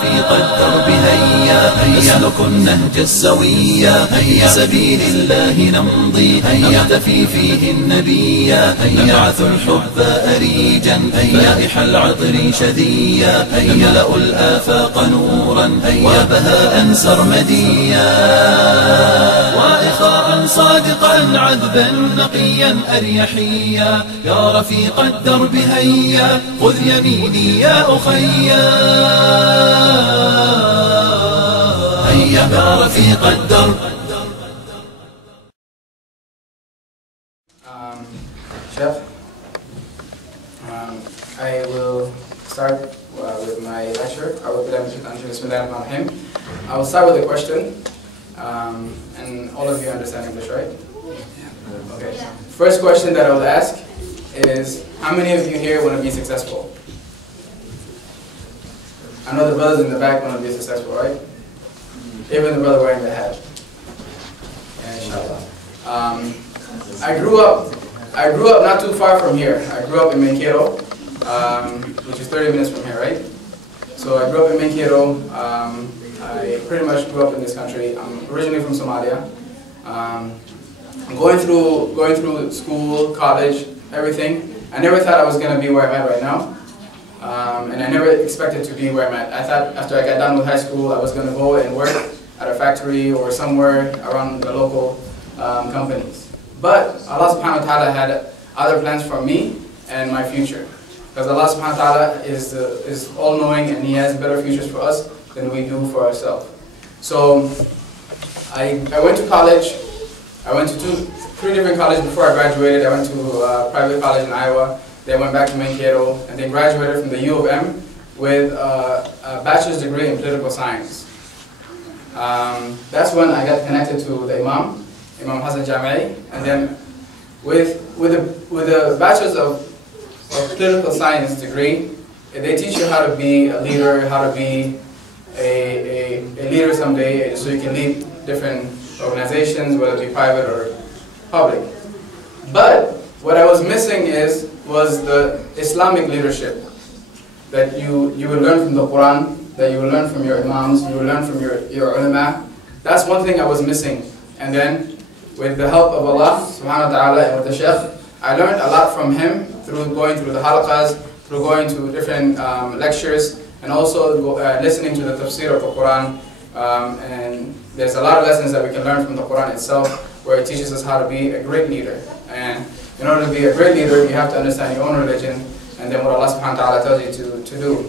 رفيق الدرب هيا نسلك النهج السويا سبيل الله نمضي نقتفي فيه النبيا نبعث الحب أريجا فائح العطر شذيا نملأ الآفاق نورا وبهاء سرمديا وإخاء صادقا عذبا نقيا أريحيا يا رفيق الدرب هيا خذ يميني يا أخيا هيا يا رفيق الدرب. Chef, I will start with my lecture. I will start with a question, and all of you understand English, right? Okay. First question that I will ask is, how many of you here want to be successful? I know the brothers in the back want to be successful, right? Even the brother wearing the hat. Yeah, inshallah. I grew up not too far from here. I grew up in Mankato, which is 30 minutes from here, right? So I grew up in Mankato. I pretty much grew up in this country. I'm originally from Somalia. Going through school, college, everything. I never thought I was going to be where I'm at right now. And I never expected to be where I'm at. I thought after I got done with high school, I was going to go and work at a factory or somewhere around the local companies. But Allah subhanahu wa ta'ala had other plans for me and my future. Because Allah subhanahu wa ta'ala is all-knowing and He has better futures for us than we do for ourselves. So I went to college. I went to three different colleges before I graduated. I went to a private college in Iowa. Then went back to Mankato and then graduated from the U of M with a bachelor's degree in political science. That's when I got connected to the Imam Hassan Jamei, and then with the bachelor's of political science degree, they teach you how to be a leader, how to be a leader someday, so you can lead different organizations, whether it be private or public. But what I was missing was the Islamic leadership that you will learn from the Quran, that you will learn from your imams, you will learn from your ulama. That's one thing I was missing. And then with the help of Allah subhanahu wa ta'ala and with the Sheikh, I learned a lot from him through going through the halaqas, through going to different lectures, and also listening to the tafsir of the Quran. And there's a lot of lessons that we can learn from the Quran itself, where it teaches us how to be a great leader. And in order to be a great leader, you have to understand your own religion, and then what Allah subhanahu wa ta'ala tells you to do.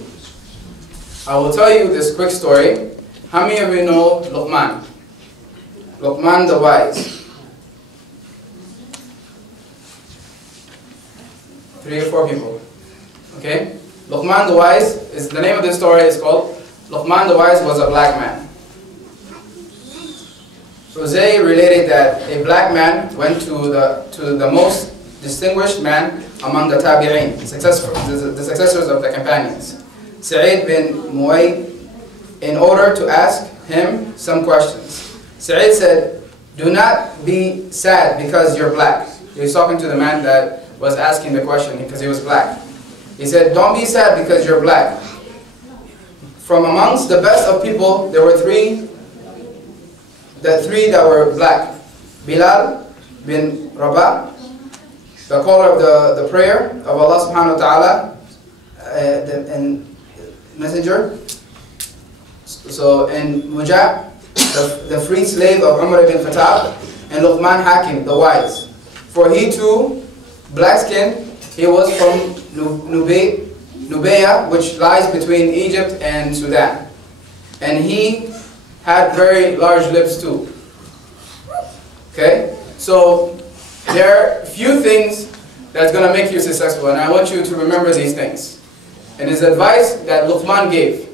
I will tell you this quick story. How many of you know Luqman? Luqman the wise. 3 or 4 people. Okay? Luqman the wise, the name of this story is called Luqman the wise was a black man. Jose related that a black man went to the most distinguished man among the tabi'in, the successors of the companions, Sa'id bin Mu'ayyid, in order to ask him some questions. Sa'id said, "Do not be sad because you're black." He was talking to the man that was asking the question because he was black. He said, "Don't be sad because you're black. From amongst the best of people, there were three that were black. Bilal bin Rabah, the caller of the prayer of Allah subhanahu wa ta'ala, and messenger. So, and Mujab, the free slave of Umar ibn Khattab, and Luqman Hakim, the wise. For he too, black skinned, he was from Nubaya, which lies between Egypt and Sudan. And he had very large lips too. Okay? So there are few things that's going to make you successful, and I want you to remember these things. And his advice that Luqman gave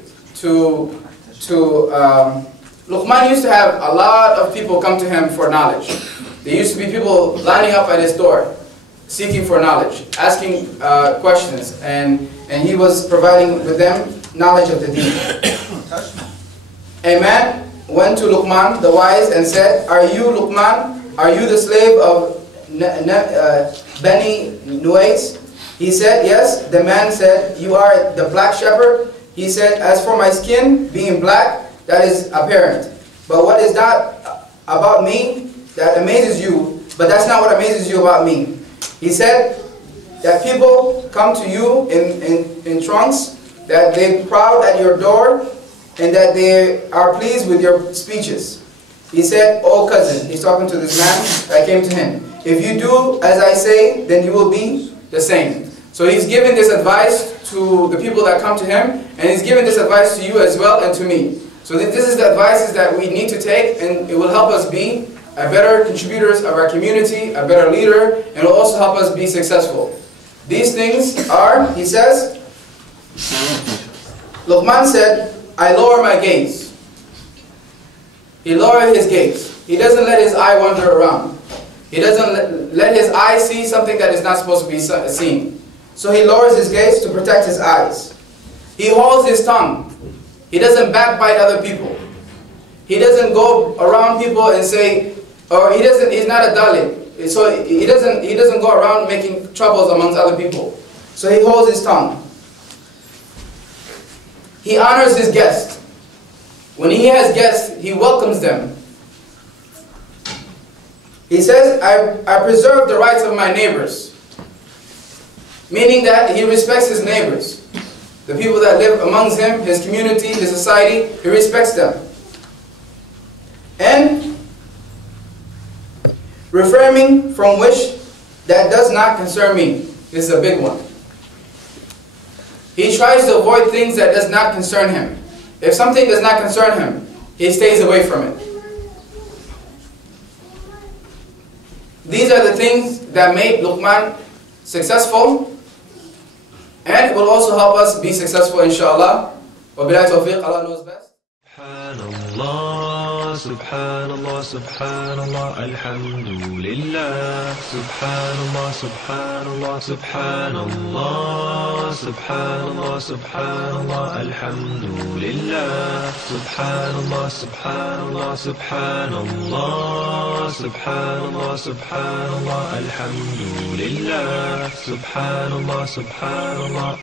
Luqman used to have a lot of people come to him for knowledge. There used to be people lining up at his door, seeking for knowledge, asking questions, and he was providing with them knowledge of the deen. A man went to Luqman, the wise, and said, "Are you Luqman? Are you the slave of Bani Nuwais?" He said, "Yes." The man said, "You are the black shepherd?" he said, as for my skin being black, that is apparent. But what is not about me that amazes you, but that's not what amazes you about me. He said that people come to you in trunks, that they proud at your door, and that they are pleased with your speeches. He said, oh cousin, he's talking to this man that came to him, if you do as I say, then you will be the same. So he's giving this advice to the people that come to him, and he's giving this advice to you as well and to me. So this is the advices that we need to take, and it will help us be a better contributors of our community, a better leader, and it will also help us be successful. These things are, he says, Luqman said, I lower my gaze. He lowered his gaze. He doesn't let his eye wander around. He doesn't let his eye see something that is not supposed to be seen. So he lowers his gaze to protect his eyes. He holds his tongue. He doesn't backbite other people. He doesn't go around people and say, or he's not a dalit. So he doesn't go around making troubles amongst other people. So he holds his tongue. He honors his guests. When he has guests, he welcomes them. He says, I preserve the rights of my neighbors. Meaning that he respects his neighbors. The people that live amongst him, his community, his society, he respects them. And refraining from which that does not concern me is a big one. He tries to avoid things that does not concern him. If something does not concern him, he stays away from it. These are the things that made Luqman successful, and it will also help us be successful, inshallah. Wabillahi tawfiq, Allah knows best. Subhanallah, subhanallah, alhamdulillah. Subhanallah, subhanallah, subhanallah. Subhanallah, subhanallah, alhamdulillah. Subhanallah, subhanallah, subhanallah. Subhanallah, subhanallah, alhamdulillah. Subhanallah, subhanallah.